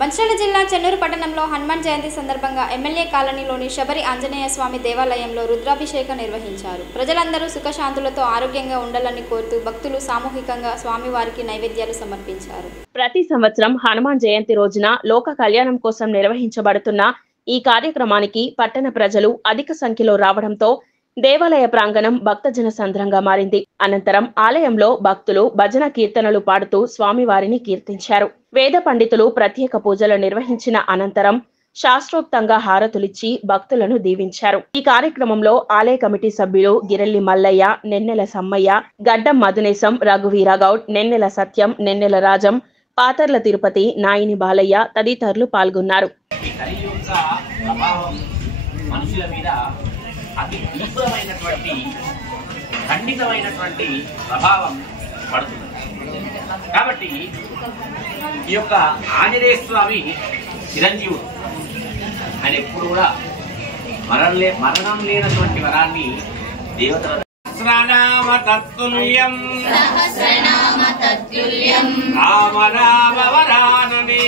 మంచిర్యాల జిల్లా చెన్నూరు పట్టణంలో హనుమాన్ జయంతి సందర్భంగా ఎమ్మెల్యే కాలనీలోని శబరి ఆంజనేయ స్వామి దేవాలయంలో రుద్రాభిషేకం నిర్వహించారు. ప్రజలందరూ సుఖశాంతులతో ఆరోగ్యంగా ఉండాలని కోరుతూ భక్తులు సామూహికంగా స్వామివారికి నైవేద్యాలు సమర్పించారు. ప్రతి సంవత్సరం హనుమాన్ జయంతి రోజున లోక కళ్యాణం కోసం నిర్వహించబడుతున్న ఈ కార్యక్రమానికి పట్టణ ప్రజలు అధిక సంఖ్యలో రావడంతో దేవాలయ ప్రాంగణం భక్తజన సంద్రంగా మారింది. అనంతరం ఆలయంలో భక్తులు భజన కీర్తనలు పాడుతూ స్వామివారిని కీర్తించారు. వేద పండితులు ప్రత్యేక పూజలు నిర్వహించిన అనంతరం శాస్త్రోక్తంగా హారతులిచ్చి భక్తులను దీవించారు. ఈ కార్యక్రమంలో ఆలయ కమిటీ సభ్యులు గిరెల్లి మల్లయ్య, నెన్నెల సమ్మయ్య, గడ్డం మధునేశం, రఘువీరగౌడ్, నెన్నెల సత్యం, నెన్నెల రాజం, పాతర్ల తిరుపతి, నాయిని బాలయ్య తదితరులు పాల్గొన్నారు. అతి తీవ్రమైనటువంటి ఖండితమైనటువంటి ప్రభావం పడుతుంది. కాబట్టి ఈ యొక్క ఆంజనేయ స్వామి చిరంజీవుడు ఆయన ఎప్పుడు కూడా మరణం లేనటువంటి వరాన్ని దేవతల సహస్రనామ తత్తుల్యం రామ రామ వరాననే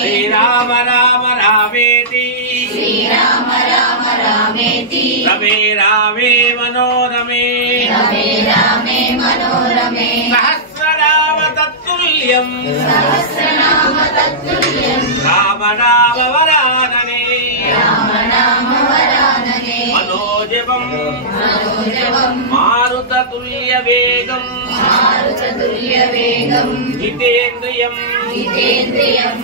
శ్రీరామ రామ రామేతి రమే రామే మనోరమే సహస్రనామ తత్తుల్యం రామ నామ వరాననే మనోజవం మారుతతుల్య వేగం జితేంద్రియం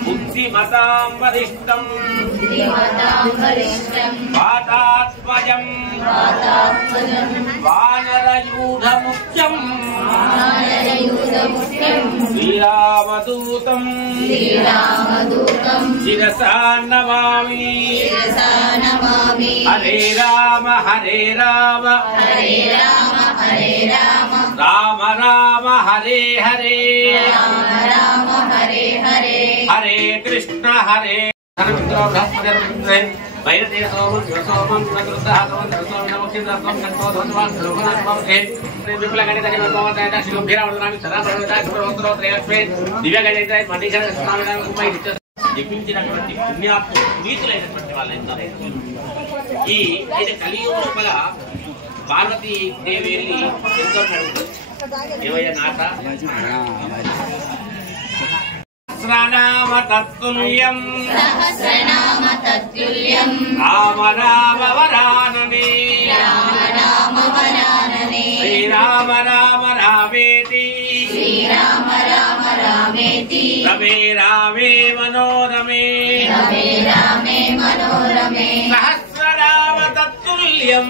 బుద్ధిమతాం వరిష్టం వాతాత్మజం వానరయూఢముఖ్యం శ్రీరామదూతం శిరసా నమామి హరే రామ రామ రామ హరే హరే హరే కృష్ణ హరే జపించినటువంటి పుణ్యాత్ములు నీతులైనటువంటి వాళ్ళు ఎందరైనా ఈ అయితే కలియుగ లోపల పార్వతీ దేవి వెళ్ళి ఎంతో ఏవయ్య నాట సహస్రనామ తత్తుల్యం రామ రామ వరాననే శ్రీరామ రామ రామేతి రమే రామే మనోరమే సహస్రనామ తత్తుల్యం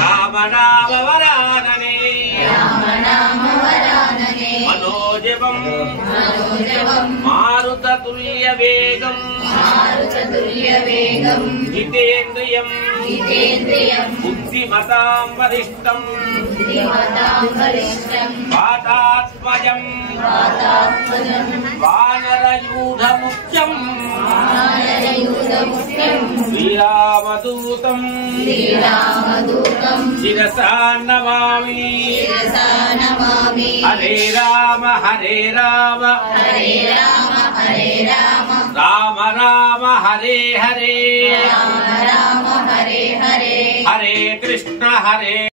రామ రామ వరాననే మనోజవం మారుతతుల్య వేగం జితేంద్రియం బుద్ధిమతాం వరిష్టం వాతాత్మజం వానరయూఢముఖ్యం శ్రీరామదూతం శిరసా నమామి హరే రామ రామ రామ హరే హరే హరే కృష్ణ హరే